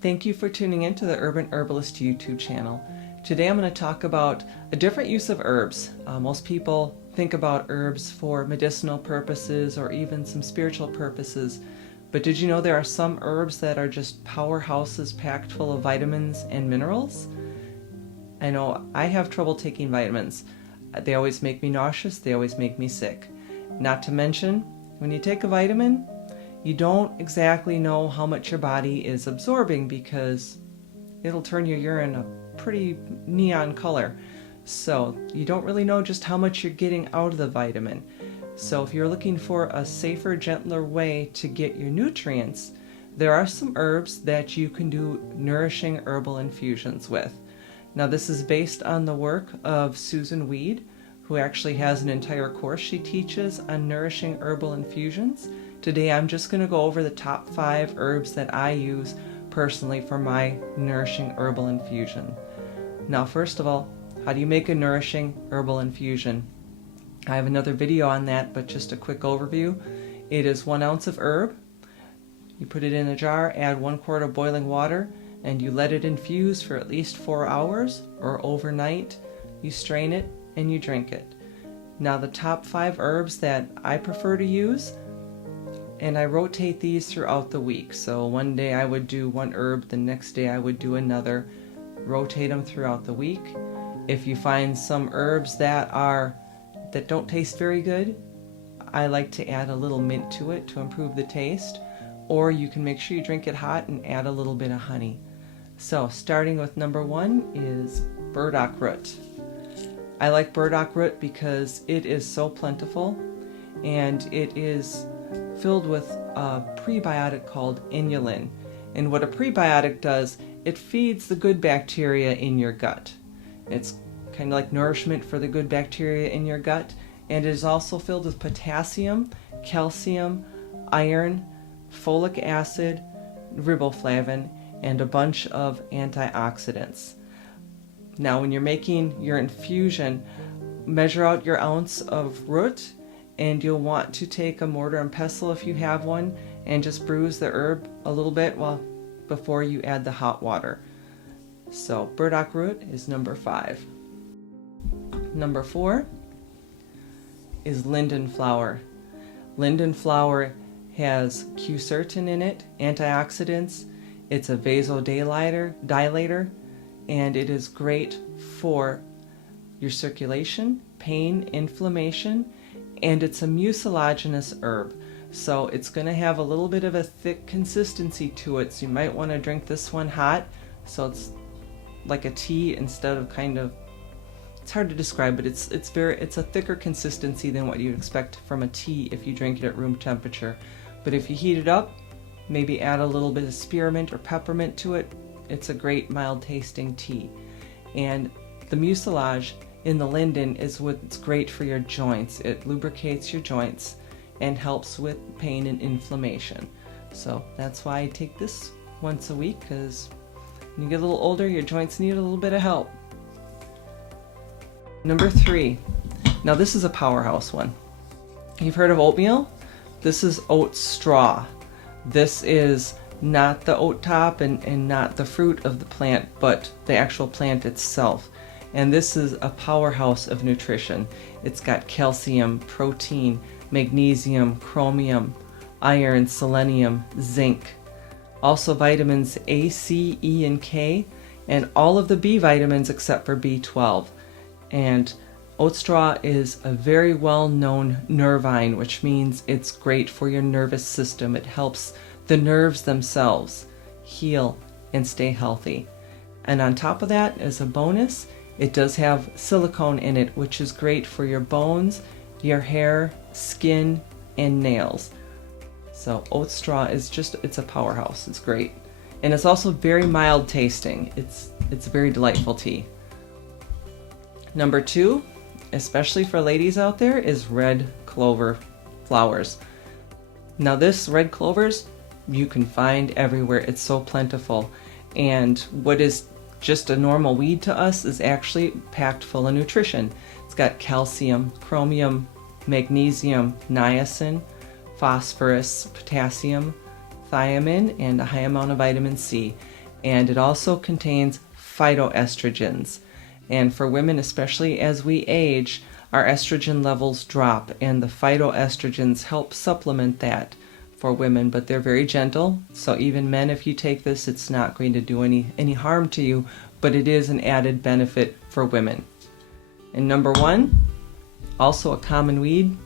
Thank you for tuning in to the Urban Herbalist YouTube channel. Today I'm going to talk about a different use of herbs. Most people think about herbs for medicinal purposes or even some spiritual purposes. But did you know there are some herbs that are just powerhouses packed full of vitamins and minerals? I know I have trouble taking vitamins. They always make me nauseous, they always make me sick. Not to mention, when you take a vitamin, you don't exactly know how much your body is absorbing because it'll turn your urine a pretty neon color. So you don't really know just how much you're getting out of the vitamin. So if you're looking for a safer, gentler way to get your nutrients, there are some herbs that you can do nourishing herbal infusions with. Now this is based on the work of Susan Weed, who actually has an entire course she teaches on nourishing herbal infusions. Today I'm just going to go over the top 5 herbs that I use personally for my nourishing herbal infusion. Now first of all, how do you make a nourishing herbal infusion? I have another video on that, but just a quick overview. It is 1 ounce of herb. You put it in a jar, add 1 quart of boiling water, and you let it infuse for at least 4 hours or overnight. You strain it and you drink it. Now the top 5 herbs that I prefer to use, and I rotate these throughout the week. So one day I would do 1 herb, the next day I would do another. Rotate them throughout the week. If you find some herbs that don't taste very good, I like to add a little mint to it to improve the taste. Or you can make sure you drink it hot and add a little bit of honey. So starting with number 1 is burdock root. I like burdock root because it is so plentiful and it is filled with a prebiotic called inulin. And what a prebiotic does, it feeds the good bacteria in your gut. It's kind of like nourishment for the good bacteria in your gut. And it is also filled with potassium, calcium, iron, folic acid, riboflavin, and a bunch of antioxidants. Now when you're making your infusion, measure out your ounce of root, and you'll want to take a mortar and pestle if you have one and just bruise the herb a little bit before you add the hot water. So burdock root is number 5. Number 4 is linden flower. Linden flower has quercetin in it, antioxidants. It's a vasodilator, and it is great for your circulation, pain, inflammation, and it's a mucilaginous herb. So it's going to have a little bit of a thick consistency to it, so you might want to drink this one hot. So it's like a tea instead of it's hard to describe, but it's a thicker consistency than what you'd expect from a tea if you drink it at room temperature. But if you heat it up, maybe add a little bit of spearmint or peppermint to it, it's a great mild tasting tea. And the mucilage in the linden is what's great for your joints. It lubricates your joints and helps with pain and inflammation. So that's why I take this once a week, because when you get a little older, your joints need a little bit of help. Number 3. Now this is a powerhouse one. You've heard of oatmeal? This is oatstraw. This is not the oat top and not the fruit of the plant, but the actual plant itself. And this is a powerhouse of nutrition. It's got calcium, protein, magnesium, chromium, iron, selenium, zinc. Also vitamins A, C, E, and K, and all of the B vitamins except for B12. And oatstraw is a very well-known nervine, which means it's great for your nervous system. It helps the nerves themselves heal and stay healthy. And on top of that, as a bonus, it does have silicone in it, which is great for your bones, your hair, skin, and nails. So oatstraw is it's a powerhouse. It's great. And it's also very mild tasting. It's a very delightful tea. Number 2, especially for ladies out there, is red clover flowers. Now this red clovers you can find everywhere. It's so plentiful. And what is just a normal weed to us is actually packed full of nutrition. It's got calcium, chromium, magnesium, niacin, phosphorus, potassium, thiamine, and a high amount of vitamin C. and it also contains phytoestrogens. And for women, especially as we age, our estrogen levels drop, and the phytoestrogens help supplement that for women, but they're very gentle. So even men, if you take this, it's not going to do any harm to you, but it is an added benefit for women. And number one, also a common weed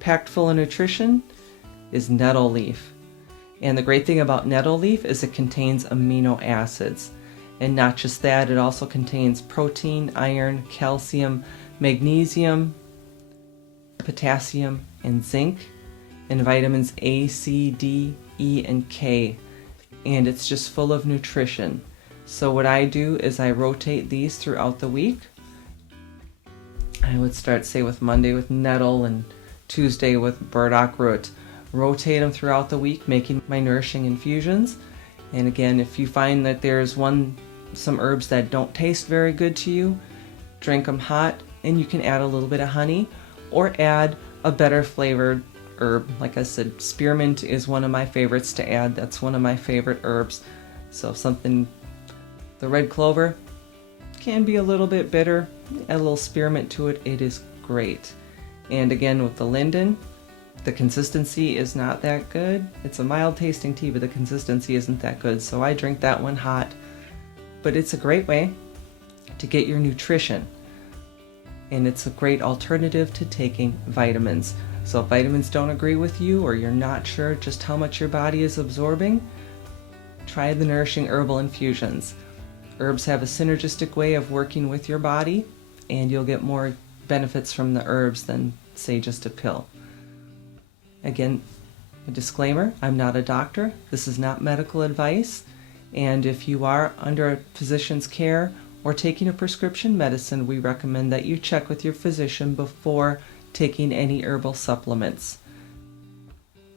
packed full of nutrition, is nettle leaf. And the great thing about nettle leaf is it contains amino acids. And not just that, it also contains protein, iron, calcium, magnesium, potassium, and zinc, and vitamins A, C, D, E, and K. And it's just full of nutrition. So what I do is I rotate these throughout the week. I would start, say, with Monday with nettle and Tuesday with burdock root. Rotate them throughout the week, making my nourishing infusions. And again, if you find that there's some herbs that don't taste very good to you, drink them hot, and you can add a little bit of honey or add a better flavored herb. Like I said, spearmint is one of my favorites to add. That's one of my favorite herbs. So the red clover can be a little bit bitter. Add a little spearmint to it. It is great. And again, with the linden, the consistency is not that good. It's a mild tasting tea, but the consistency isn't that good. So I drink that one hot. But it's a great way to get your nutrition. And it's a great alternative to taking vitamins. So if vitamins don't agree with you, or you're not sure just how much your body is absorbing, try the Nourishing Herbal Infusions. Herbs have a synergistic way of working with your body, and you'll get more benefits from the herbs than, say, just a pill. Again, a disclaimer, I'm not a doctor. This is not medical advice. And if you are under a physician's care or taking a prescription medicine, we recommend that you check with your physician before taking any herbal supplements.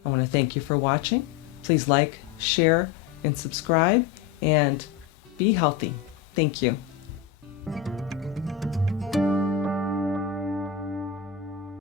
I want to thank you for watching. Please like, share, and subscribe, and be healthy. Thank you.